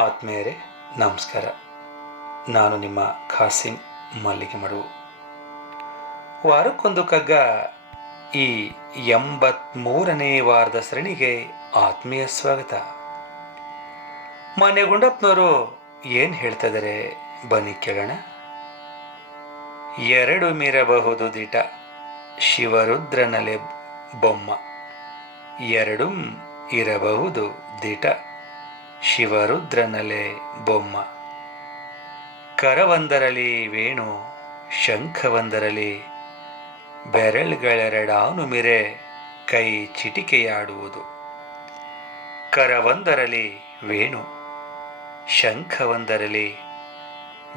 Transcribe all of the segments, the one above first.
ಆತ್ಮೀಯರೇ ನಮಸ್ಕಾರ. ನಾನು ನಿಮ್ಮ ಖಾಸಿಂ ಮಲ್ಲಿಗೆ ಮಡುವು. ವಾರಕ್ಕೊಂದು ಕಗ್ಗ ಈ 83ನೇ ವಾರದ ಸರಣಿಗೆ ಆತ್ಮೀಯ ಸ್ವಾಗತ. ಮಾನ್ಯ ಗುಂಡಪ್ಪನವರು ಏನು ಹೇಳ್ತಾ ಇದ್ದಾರೆ ಬನ್ನಿ ಕೇಳೋಣ. ಎರಡು ಮೀರಬಹುದು ದಿಟ ಶಿವರುದ್ರನಲೆ ಬೊಮ್ಮ, ಎರಡೂ ಇರಬಹುದು ದಿಟ ಶಿವರುದ್ರನಲೆ ಬೊಮ್ಮ. ಕರವೊಂದರಲಿ ವೇಣು, ಶಂಖವೊಂದರಲಿ ಬೆರಳುಗಳೆರಡಾನು ಮಿರೆ ಕೈ ಚಿಟಿಕೆಯಾಡುವುದು. ಕರವೊಂದರಲಿ ವೇಣು, ಶಂಖವೊಂದರಲಿ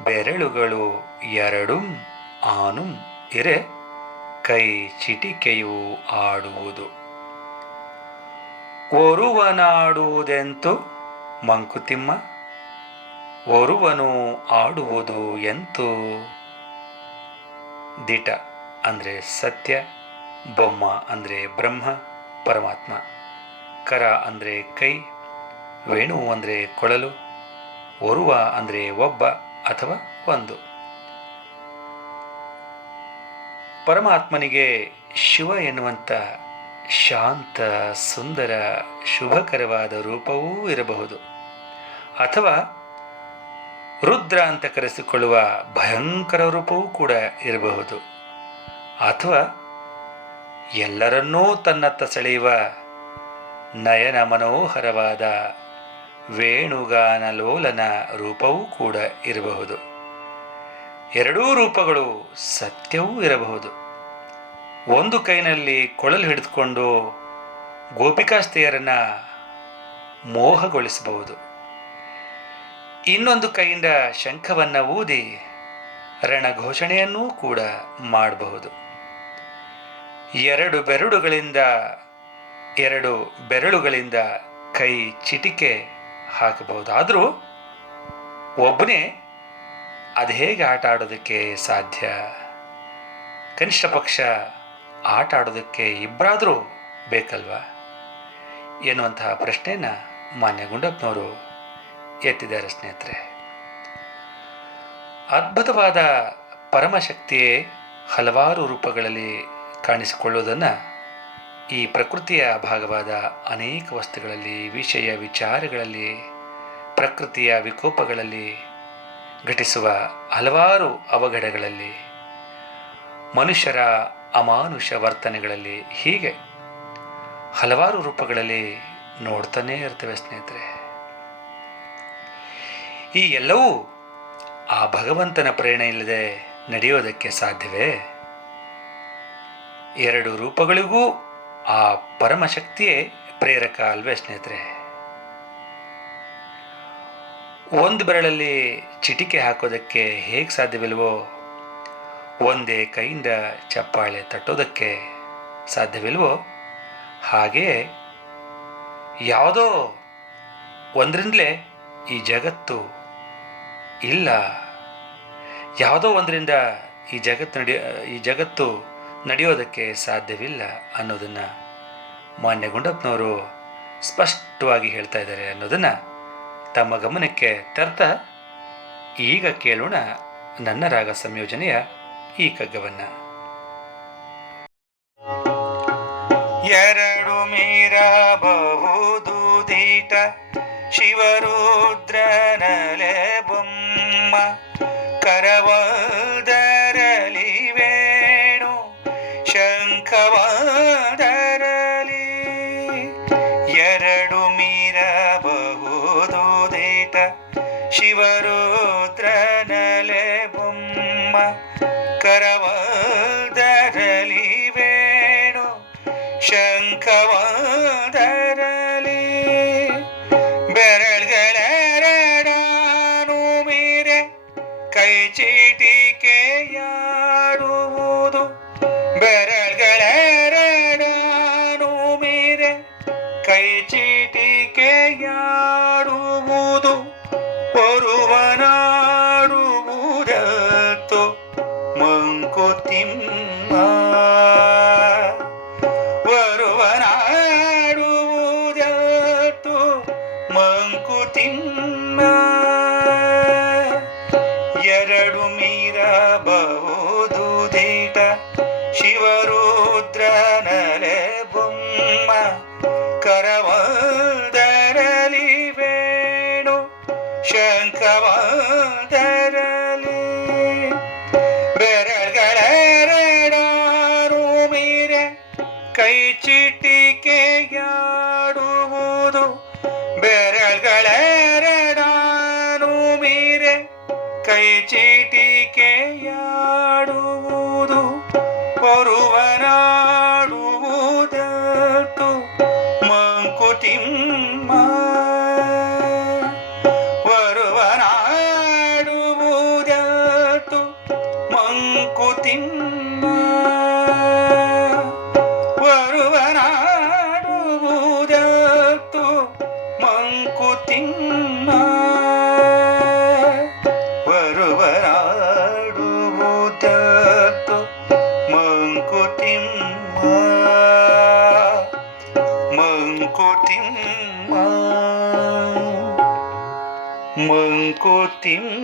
ಬೆರಳುಗಳು ಎರಡೂ ಆನು ಇರೆ ಕೈ ಚಿಟಿಕೆಯು ಆಡುವುದು. ಒರುವನಾಡುವುದೆಂತು ಮಂಕುತಿಮ್ಮ, ಒರುವನು ಆಡುವುದು ಎಂತು. ದಿಟ ಅಂದರೆ ಸತ್ಯ, ಬೊಮ್ಮ ಅಂದರೆ ಬ್ರಹ್ಮ ಪರಮಾತ್ಮ, ಕರ ಅಂದರೆ ಕೈ, ವೇಣು ಅಂದರೆ ಕೊಳಲು, ಒರುವ ಅಂದರೆ ಒಬ್ಬ ಅಥವಾ ಒಂದು. ಪರಮಾತ್ಮನಿಗೆ ಶಿವ ಎನ್ನುವಂಥ ಶಾಂತ, ಸುಂದರ, ಶುಭಕರವಾದ ರೂಪವೂ ಇರಬಹುದು, ಅಥವಾ ರುದ್ರ ಅಂತ ಕರೆಸಿಕೊಳ್ಳುವ ಭಯಂಕರ ರೂಪವೂ ಕೂಡ ಇರಬಹುದು, ಅಥವಾ ಎಲ್ಲರನ್ನೂ ತನ್ನತ್ತ ಸೆಳೆಯುವ ನಯನ ಮನೋಹರವಾದ ವೇಣುಗಾನಲೋಲನ ರೂಪವೂ ಕೂಡ ಇರಬಹುದು. ಎರಡೂ ರೂಪಗಳು ಸತ್ಯವೂ ಇರಬಹುದು. ಒಂದು ಕೈನಲ್ಲಿ ಕೊಳಲು ಹಿಡಿದುಕೊಂಡು ಗೋಪಿಕಾಸ್ತೆಯರನ್ನು ಮೋಹಗೊಳಿಸಬಹುದು, ಇನ್ನೊಂದು ಕೈಯಿಂದ ಶಂಖವನ್ನು ಊದಿ ರಣಘೋಷಣೆಯನ್ನೂ ಕೂಡ ಮಾಡಬಹುದು. ಎರಡು ಬೆರಳುಗಳಿಂದ ಕೈ ಚಿಟಿಕೆ ಹಾಕಬಹುದಾದರೂ ಒಬ್ಬನೇ ಅದು ಹೇಗೆ ಆಟ ಆಡೋದಕ್ಕೆ ಸಾಧ್ಯ? ಕನಿಷ್ಠ ಪಕ್ಷ ಆಟ ಆಡೋದಕ್ಕೆ ಇಬ್ಬರಾದರೂ ಬೇಕಲ್ವಾ ಎನ್ನುವಂತಹ ಪ್ರಶ್ನೆಯನ್ನು ಮಾನ್ಯ ಗುಂಡಪ್ಪನವರು ಎತ್ತಿದ್ದಾರೆ. ಸ್ನೇಹಿತರೆ, ಅದ್ಭುತವಾದ ಪರಮಶಕ್ತಿಯೇ ಹಲವಾರು ರೂಪಗಳಲ್ಲಿ ಕಾಣಿಸಿಕೊಳ್ಳುವುದನ್ನು ಈ ಪ್ರಕೃತಿಯ ಭಾಗವಾದ ಅನೇಕ ವಸ್ತುಗಳಲ್ಲಿ, ವಿಷಯ ವಿಚಾರಗಳಲ್ಲಿ, ಪ್ರಕೃತಿಯ ವಿಕೋಪಗಳಲ್ಲಿ, ಘಟಿಸುವ ಹಲವಾರು ಅವಘಡಗಳಲ್ಲಿ, ಮನುಷ್ಯರ ಅಮಾನುಷ ವರ್ತನೆಗಳಲ್ಲಿ, ಹೀಗೆ ಹಲವಾರು ರೂಪಗಳಲ್ಲಿ ನೋಡ್ತಾನೇ ಇರ್ತವೆ. ಸ್ನೇಹಿತರೆ, ಈ ಎಲ್ಲವೂ ಆ ಭಗವಂತನ ಪ್ರೇರಣೆ ಇಲ್ಲದೆ ನಡೆಯೋದಕ್ಕೆ ಸಾಧ್ಯವೇ? ಎರಡು ರೂಪಗಳಿಗೂ ಆ ಪರಮಶಕ್ತಿಯೇ ಪ್ರೇರಕ ಅಲ್ವೇ ಸ್ನೇಹಿತರೆ? ಒಂದು ಬೆರಳಲ್ಲಿ ಚಿಟಿಕೆ ಹಾಕೋದಕ್ಕೆ ಹೇಗೆ ಸಾಧ್ಯವಿಲ್ವೋ, ಒಂದೇ ಕೈಯಿಂದ ಚಪ್ಪಾಳೆ ತಟ್ಟೋದಕ್ಕೆ ಸಾಧ್ಯವಿಲ್ವೋ, ಹಾಗೆಯೇ ಯಾವುದೋ ಒಂದರಿಂದಲೇ ಈ ಜಗತ್ತು ಇಲ್ಲ, ಯಾವುದೋ ಒಂದರಿಂದ ಈ ಜಗತ್ತು ನಡೆಯೋದಕ್ಕೆ ಸಾಧ್ಯವಿಲ್ಲ ಅನ್ನೋದನ್ನು ಮಾನ್ಯ ಗುಂಡಪ್ಪನವರು ಸ್ಪಷ್ಟವಾಗಿ ಹೇಳ್ತಾ ಇದ್ದಾರೆ ಅನ್ನೋದನ್ನು ತಮ್ಮ ಗಮನಕ್ಕೆ ತರ್ತಾ ಈಗ ಕೇಳೋಣ ನನ್ನ ರಾಗ ಸಂಯೋಜನೆಯ ಈ ಕಗ್ಗವನ್ನು. ಎರಡು ಮೀರಬಹುದು ದೀಟ ಶಿವರುದ್ರನಲೆ ಬೊಮ್ಮ, ಕರವೊಂದರಲಿ ವೇಣು, ಶಂಖವೊಂದರಲಿ. ಎರಡು ಮೀರಬಹುದು ದೀಟ ಶಿವರುದ್ರನಲೆ ಬೊಮ್ಮ, ಕರವೊಂದರಲಿ ವೇಣು, ಶಂಖವೊಂದರಲಿ ಬೆರಳುಗಳೆರಡಾನು ಮೀರೆ ಕೈ ಚೀಟಿಕೆಯಾಡುವುದು. ಬೆರಳುಗಳೆರಡಾನು ಮೀರೆ ಕೈ ಚೀಟಿಕೆಯಾಡುವುದು. ಒರುವನಾಡುವುದತ್ತು ಮಂಕುತಿಮ್ಮ, ಒರುವನಾಡುವುದತ್ತು ಮಂಕುತಿಮ್ಮ. ಮಂಕುತಿಮ್ಮ ಎರಡು ಮೀರಬಹುದು ದೀಟ ಶಿವರುದ್ರನಲೆ ಬೊಮ್ಮ ಕರವಾದರಲಿ ವೇಣು ಶಂಖವಾದರಲಿ ಬೆರಳುಗಳೆರಡಾರು ಮೀರೆ ಕೈ ಚಿಟಿಕೆಯಾಡುವುದು ಬೆರಳುಗಳೆರಡಾರು ಮೀರೆ ಕೈ ಚೀಟಿಕೆಯಾಡುವುದು ಪೊರುವನಾಡುವುದಟ್ಟು ಮಂಕುತಿಮ್ಮ ವರುವನಾಡುವುದಟ್ಟು ಮಂಕುತಿಮ್ಮ ವರುವನಾಡುವುದಟ್ಟು ಮಂಕುತಿಮ್ಮ ವರುವನಾಡುವುದಟ್ಟು ಮಂಕುತಿಮ್ಮ ಮಂಕುತಿಮ್ಮ ಮಂಕುತಿಮ್ಮ.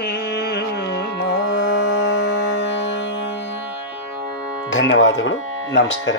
ಧನ್ಯವಾದಗಳು. ನಮಸ್ಕಾರ.